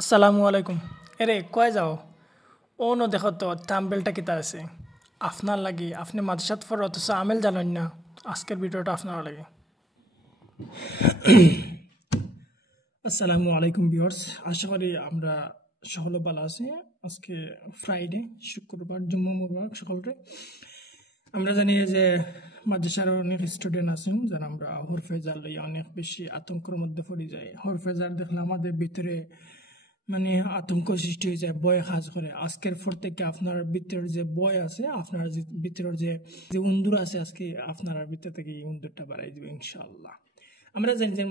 আসসালামু আলাইকুম। এরে কয় যাও? ও ন দেখো তো থাম্বনেলটা কিতা আছে। আপনার লাগি আপনি মাদ্রাসাত পড়ো অথচ আমেল জানেন না। আজকের ভিডিওটা আপনার লাগে। আসসালামু আলাইকুম ভিউয়ার্স, আশা করি আমরা সকলে ভালো আছি। আজকে ফ্রাইডে, শুক্রবার, জুম্মা মুবারক সকলকে। আমরা জানি যে মাদ্রাসার অনেক স্টুডেন্ট আছেন যারা আমরা হরফেজার লইয়া অনেক বেশি আতঙ্কের মধ্যে পড়ে যাই। হরফেজার দেখলে আমাদের ভিতরে মানে আতঙ্ক সৃষ্টি হয়ে যায়, ভয় কাজ করে। আজকের পর থেকে আপনার ভিতরের যে ভয় আছে, আপনার যে ভিতরের যে যে উন্দুর আছে, আজকে আপনার ভিতর থেকে এই উন্দুরটা বাড়াই দিবে ইনশাআল্লাহ। আমরা জানি যে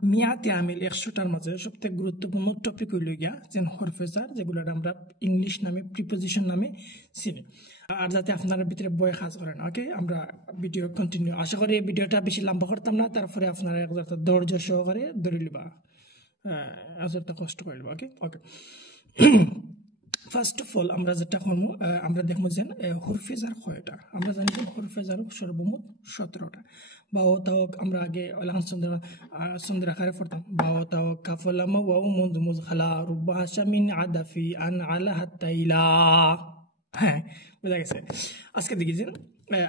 মিয়াতে আমিল 100টার মাঝে সবথেকে গুরুত্বপূর্ণ টপিক হইল গিয়া যে হরফেজার, যেগুলো আমরা ইংলিশ নামে প্রিপোজিশন নামে চিনি। আর যাতে আপনার ভিতরে বই কাজ করেন। ওকে, আমরা ভিডিও কন্টিনিউ। আশা করি এই ভিডিওটা বেশি লম্বা করতাম না, তারপরে আপনারা একটা ধৈর্য সহকারে ধরে লিবা, একটা কষ্ট করে লিবা। ওকে ওকে ফার্স্ট অফ অল আমরা যেটা করবো, আমরা দেখবো যে হরফেজার কয়টা। আমরা জানি যে হরফেজার সর্বমোট 17টা। বাও তাও আমরা আগে চন্দ্র আকারে পড়তাম। বাও তাও কাফলামা ওয়াও মুজ মুজ খালা রুবা হাসামিন আদাফি আন আলা হাত্তাইলা। হ্যাঁ, বোঝা গেছে। আজকে দেখি যে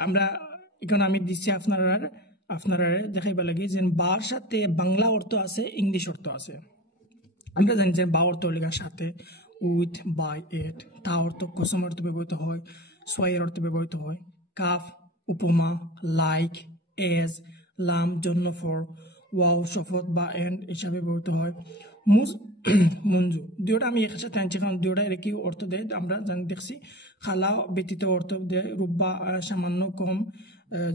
আমরা এখন আমি দিচ্ছি আপনারা দেখাইবা লাগে যে বার সাথে বাংলা অর্থ আছে, ইংলিশ অর্থ আছে। আমরা জানি যে বা অর্থ লেখার সাথে উইথ, বাই, এট। তা অর্থ কসম অর্থ ব্যবহৃত হয়, সোয়াইয়ের অর্থ ব্যবহৃত হয়। কাফ উপমা, লাইক, এজ, লাম জন্য ফর, ওয়াও শপথ বা এন্ড হিসাবে ব্যবহৃত হয়। মুজ মঞ্জু, দুইটা আমি একসাথে আনছি কারণ দুইটা একই অর্থ দেয়। আমরা জানি দেখছি খালা ব্যতীত অর্থ দেয়, রুব্বা সামান্য কম,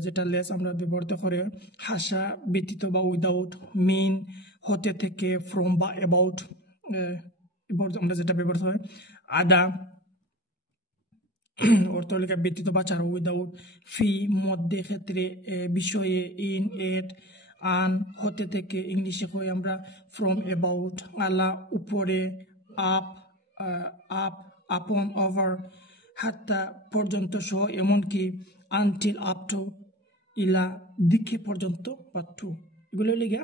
যেটা লেস আমরা ব্যবহৃত করে। হাসা ব্যতীত বা উইদাউট, মিন হতে থেকে, ফ্রম বা অ্যাবাউট আমরা যেটা ব্যবহৃত হয়। আদা অর্থলেখা ব্যতীত বা ছাড়া, উইদাউট। ফি মধ্যে ক্ষেত্রে, বিষয়ে, ইন, এট। আন হতে থেকে, ইংলিশে কই আমরা ফ্রম, অ্যাবাউট। আলা উপরে, আপ আপ, আপন, ওভার। হাত্তা পর্যন্ত সহ, এমনকি। Until, up to. ইলা দিকে পর্যন্ত বা টু। এগুলো লিখে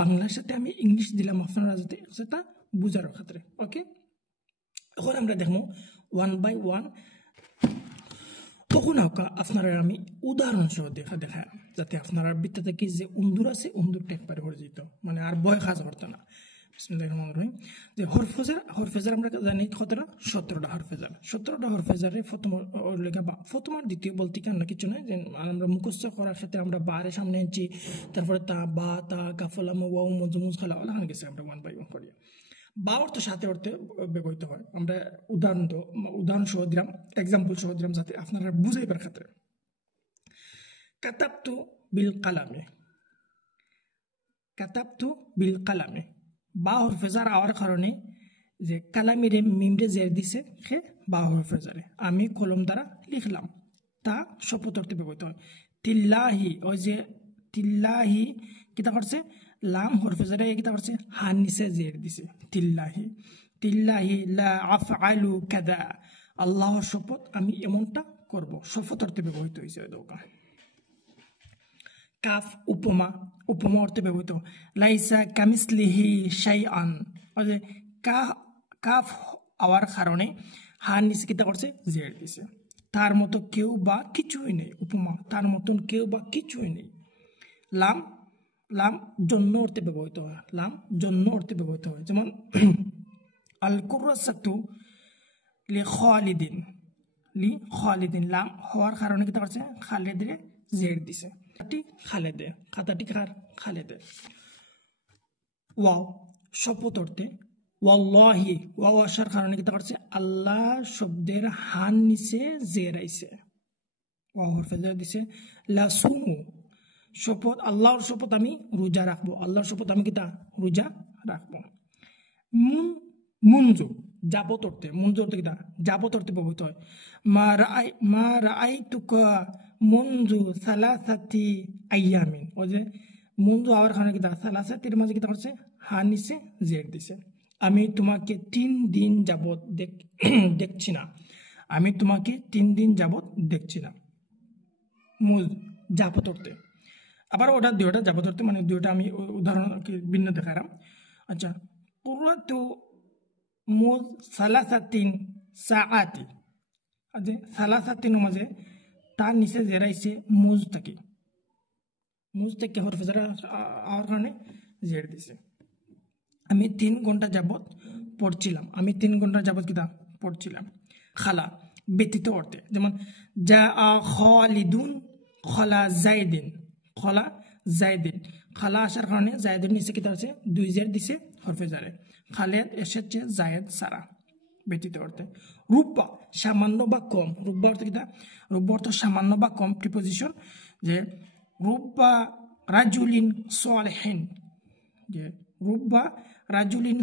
বাংলার সাথে আমি ইংলিশ দিলাম আপনারা যাতে সেটা বুঝার ক্ষেত্রে। ওকে, এখন আমরা দেখবো ওয়ান বাই ওয়ান। তখন আপনারা আমি উদাহরণ সহ দেখা যাতে আপনারা বৃত্ত থেকে যে উন্দুর আছে উন্দুরটা একবারে হয়ে যেত, মানে আর ভয় কাজ করতো না। যে হরফেজার আমরা জানি কতটা, 17টা হরফেজার। 17টা হরফেজারের প্রথম লেখা বা প্রথম আর দ্বিতীয় বলতে কেন কিছু নয়, যে আমরা মুখস্থ করার ক্ষেত্রে আমরা বারের সামনে আনছি, তারপরে তা বা তা কাফলাম ওয়াও মজমুজ খালা ওখানে গেছে আমরা ওয়ান বাই ওয়ান করি। বা অর্থ সাথে অর্থে ব্যবহৃত হয়। আমরা উদাহরণ সহ দিলাম, এক্সাম্পল সহ দিলাম যাতে আপনারা বুঝাইবার ক্ষেত্রে। কাতাবতু বিল কালামে, কাতাবতু বিল কালামে। বা হরফেজার আওয়ার কারণে যে কালামিরে মিমরে জের দিছে, সে বা হরফেজারে আমি কলম দ্বারা লিখলাম, তা শপথ অর্থে ব্যবহৃত হয়। তিল্লাহি, ওই যে তিল্লাহি কিতা করছে, লাম হরফেজারে কিতা করছে, হান নিচে জের দিছে। তিল্লাহি, তিল্লাহি লা আফআলু কাদা, আল্লাহর শপথ আমি এমনটা করব, শপথ অর্থে ব্যবহৃত হয়েছে ওই দোকান। কাফ উপমা, উপমা অর্থে ব্যবহৃত। লাইসা কামিসলিহি শাইআন, ওই যে কাফ আওয়ার কারণে হান নিচে কিতা করছে, জের দিছে। তার মতো কেউ বা কিছুই নেই, উপমা তার মতন কেউ বা কিছুই নেই। লাম, লাম জন্য অর্থে ব্যবহৃত হয়, লাম জন্য অর্থে ব্যবহৃত হয়। যেমন আল কুরাসাতু লি খালিদিন, লি খালিদিন, লাম হওয়ার কারণে কিতা করছে, খালেদে জের দিছে। খালেদে, খাতাটি কার, খালেদে। ওয়াও শপথ অর্থে, ওয়াল্লাহি, ওয়াও আসার কারণে কিতা করছে, আল্লাহ শব্দের হান নিচে জের আইছে, ওয়াও হরফেজার দিছে। লাসুমু শপথ, আল্লাহর শপথ আমি রোজা রাখবো, আল্লাহর শপথ আমি কিতা রোজা রাখবো। মুন মুনজু যাবত অর্থে, মুনজু অর্থে কিতা যাবত অর্থে ব্যবহৃত হয়। মা রাআইতুকা মুনজু সালাসাতি আইয়ামিন, ওই যে মুনজু আওয়ার কারণে কিতা সালাসাতির মাঝে কিতা করছে, হান নিচে জের দিছে। আমি তোমাকে 3 দিন যাবত দেখছি না, আমি তোমাকে 3 দিন যাবত দেখছি না। মূল যাবত অর্থে। আবার ওটা দুইটা যাবত অর্থে, মানে দুইটা আমি উদাহরণ ভিন্ন দেখালাম। আচ্ছা, কুররাতু মুজ সালাসাতিন সাআতি যে সালাসাতিন মাঝে তার নিচে জেরাইছে মুজ থেকে হরফে জার আর কারণে জের দিছে আমি 3 ঘন্টা যাবত পড়ছিলাম খালা ব্যতীত অর্থে যেমন জা খালিদুন খালা জাইদিন খালা আসার কারণে জায়দের নিচে কিতা আছে 2 জের দিছে হরফে জারে খালেদ এসেছে জায়েদ সারা ব্যতীত অর্থে রুব্বা সামান্য বা কম রুব্বা অর্থ কিতা রুব্বা অর্থ সামান্য বা কম প্রিপোজিশন যে রুব্বা রাজুলিন সালিহিন যে রুব্বা রাজুলিন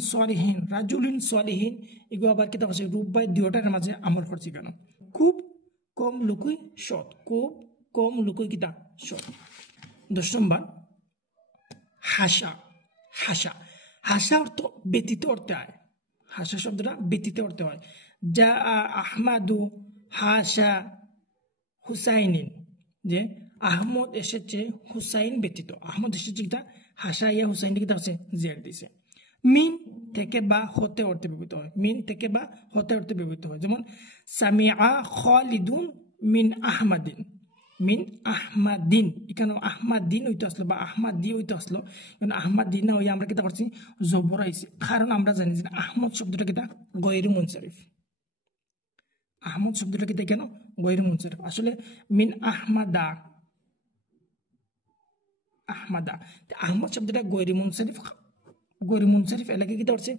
সালিহিন এগুলো আবার কিতা আছে রুব্বা দুইটার মাঝে আমল করছি কেন খুব কম লোকই সৎ কিতা সৎ 10 নম্বর হাসা অর্থ ব্যতীত অর্থে হয় হাসা শব্দটা ব্যতীত অর্থে হয় যা আহমাদু হাসা হুসাইনিন যে আহমদ এসেছে হুসাইন ব্যতীত আহমদ এসেছে কিতা হাসা ইয়া হুসাইন কিতা আছে জের দিছে মিন থেকে বা হতে অর্থে ব্যবহৃত হয় যেমন সামিআ খালিদুন মিন আহমাদিন এখানে আহমাদিন হইতে আসলো বা আহমাদি হইতে আসলো কারণ আহমাদিন না হইয়া আমরা কিতা করছি জবর আইছি কারণ আমরা জানি যে আহমদ শব্দটা কিতা গয়রু মুনসারিফ কেন গয়রু মুনসারিফ আসলে মিন আহমাদা আহমদ শব্দটা গয়রু মুনসারিফ এলাকা কিতা করছে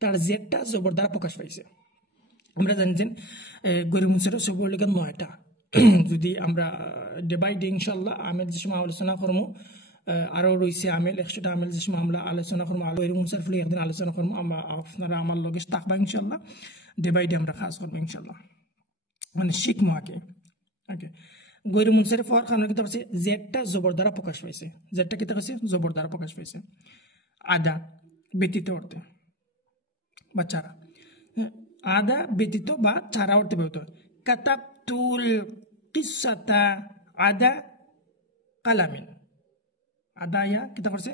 তার জেরটা জবর দ্বারা প্রকাশ পাইছে আমরা জানি যে গয়রু মুনসারিফ জবর লেখা 9টা যদি আমরা ডে বাই ডে ইনশাল্লাহ আমেল যে সময় আলোচনা করবো আরও রয়েছে আমেল 100টা আমেল যে সময় আমরা আলোচনা করবো গয়রু মুনসারিফ একদিন আলোচনা করবো আমরা আপনারা আমার লগে থাকবা ইনশাল্লাহ ডে বাই ডে আমরা কাজ করবো ইনশাল্লাহ মানে শিখবো আগে গয়রু মুনসারিফ হওয়ার কারণে কিতা হচ্ছে জেরটা জবর দ্বারা প্রকাশ পাইছে আদা ব্যতীত অর্থে বা চারা আদা ব্যতীত বা চারা অর্থে ব্যবহৃত হয় কাতাবতুল কিসাতা আদা কালামিন আদা ইয়া কিতা করছে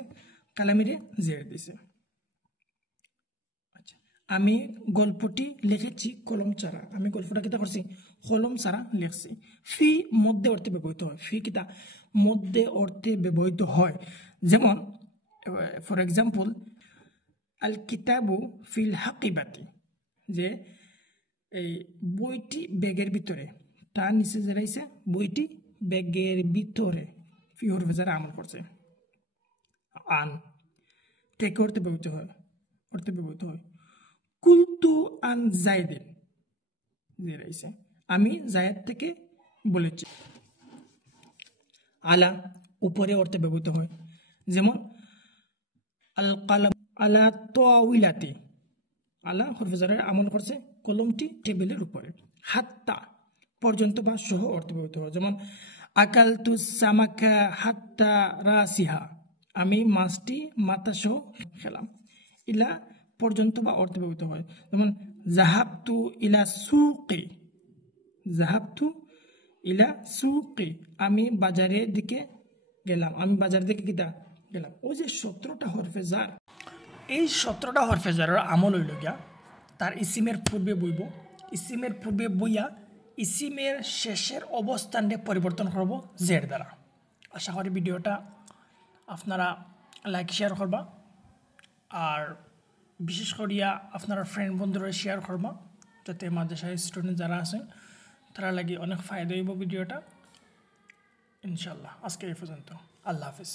কালামিরে জের দিছে আচ্ছা আমি গল্পটি লিখেছি কলম ছাড়া আমি গল্পটা কিতা করছি কলম ছাড়া লিখছি ফি মধ্যে অর্থে ব্যবহৃত হয় যেমন ফর এক্সাম্পল আল কিতাবু ফিল হাকিবাতি যে এই বইটি ব্যাগের ভিতরে তার নিচে জেরাইছে বইটি ব্যাগের ভিতরে ফি হরফে জার আমল করছে আন থেকে অর্থে ব্যবহৃত হয় কুলতু আন জায়দিন জেরাইছে আমি জায়েদ থেকে বলেছি আলা উপরে অর্থে ব্যবহৃত হয় যেমন আল কালাম আলা তাওইলাতি আলা হরফে জারের আমল করছে কলমটি টেবিলের উপরে হাত্তা পর্যন্ত বা সহ অর্থে ব্যবহৃত হয় যেমন আকালতু সামাকা হাত্তা রাসিহা আমি মাছটি মাথা সহ খেলাম ইলা পর্যন্ত বা অর্থে ব্যবহৃত হয় যেমন জাহাবতু ইলা সুকি আমি বাজারের দিকে গেলাম গেলাম ওই যে 17টা হরফে জার এই 17টা হরফে জারের আমল হইল গিয়া তার ইসিমের পূর্বে বইয়া ইসিমের শেষের অবস্থানে পরিবর্তন করব জের দ্বারা আশা করি ভিডিওটা আপনারা লাইক শেয়ার করবা আর বিশেষ করিয়া আপনারা ফ্রেন্ড বন্ধুরা শেয়ার করবা যাতে মাদ্রাসার স্টুডেন্ট যারা আছেন তারা লাগি অনেক ফায়দা হইব ভিডিওটা ইনশাল্লাহ আজকে এই পর্যন্ত আল্লাহ হাফিজ